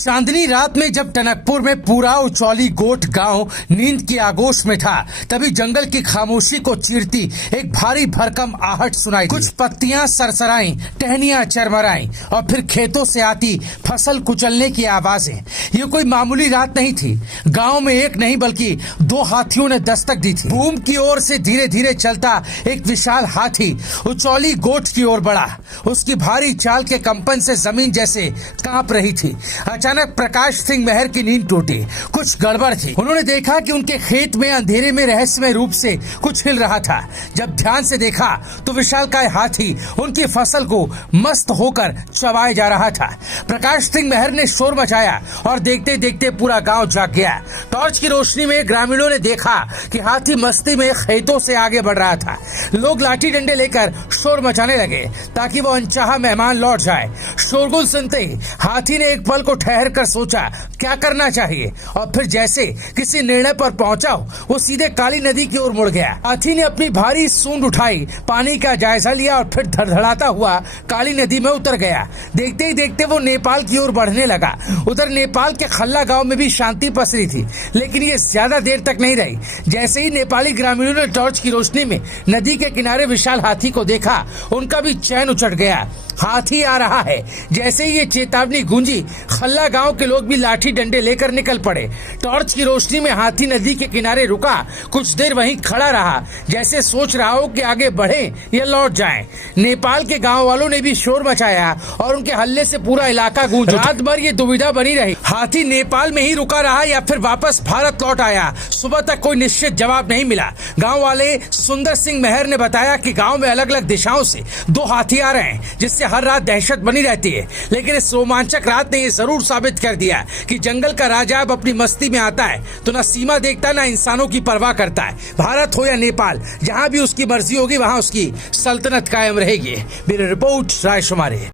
चांदनी रात में जब टनकपुर में पूरा उचौली गोठ गांव नींद की आगोश में था, तभी जंगल की खामोशी को चीरती एक भारी भरकम आहट सुनाई दी। कुछ पत्तियां सरसराई, टहनियां चरमराई और फिर खेतों से आती फसल कुचलने की आवाजें। ये कोई मामूली रात नहीं थी। गांव में एक नहीं बल्कि दो हाथियों ने दस्तक दी थी। भूम की ओर से धीरे धीरे चलता एक विशाल हाथी उचौली गोठ की ओर बढ़ा। उसकी भारी चाल के कंपन से जमीन जैसे कांप रही थी। अचानक प्रकाश सिंह महर की नींद टूटी। कुछ गड़बड़ थी। उन्होंने देखा कि उनके खेत में अंधेरे में रहस्यमय रूप से कुछ हिल रहा था। जब ध्यान से देखा तो विशालकाय हाथी उनकी फसल को मस्त होकर चबाए जा रहा था। प्रकाश सिंह महर ने शोर मचाया और देखते देखते पूरा गांव जाग गया। टॉर्च की रोशनी में ग्रामीणों ने देखा कि हाथी मस्ती में खेतों से आगे बढ़ रहा था। लोग लाठी डंडे लेकर शोर मचाने लगे ताकि वो अनचाहा मेहमान लौट जाए। शोरगुल सुनते ही हाथी ने एक पल को ठहर कर सोचा क्या करना चाहिए, और फिर जैसे किसी निर्णय पर पहुंचा वो सीधे काली नदी की ओर मुड़ गया। हाथी ने अपनी भारी सूंड उठाई, पानी का जायजा लिया और फिर धड़धड़ाता हुआ काली नदी में उतर गया। देखते ही देखते वो नेपाल की ओर बढ़ने लगा। उधर नेपाल के खल्ला गांव में भी शांति पसरी थी, लेकिन ये ज्यादा देर तक नहीं रही। जैसे ही नेपाली ग्रामीणों ने टॉर्च की रोशनी में नदी के किनारे विशाल हाथी को देखा, उनका भी चैन उचट गया। हाथी आ रहा है। जैसे ही ये चेतावनी गूंजी, खल्ला गांव के लोग भी लाठी डंडे लेकर निकल पड़े। टॉर्च की रोशनी में हाथी नदी के किनारे रुका, कुछ देर वहीं खड़ा रहा, जैसे सोच रहा हो कि आगे बढ़े या लौट जाएं। नेपाल के गांव वालों ने भी शोर मचाया और उनके हल्ले से पूरा इलाका गूंज उठा। रात भर ये दुविधा बनी रही, हाथी नेपाल में ही रुका रहा या फिर वापस भारत लौट आया। सुबह तक कोई निश्चित जवाब नहीं मिला। गाँव वाले सुंदर सिंह महर ने बताया कि गाँव में अलग अलग दिशाओं से दो हाथी आ रहे हैं, जिससे हर रात दहशत बनी रहती है। लेकिन इस रोमांचक रात ने यह जरूर साबित कर दिया कि जंगल का राजा अब अपनी मस्ती में आता है तो न सीमा देखता न इंसानों की परवाह करता है। भारत हो या नेपाल, जहां भी उसकी मर्जी होगी वहां उसकी सल्तनत कायम रहेगी। ब्यूरो रिपोर्ट, राय शुमारी।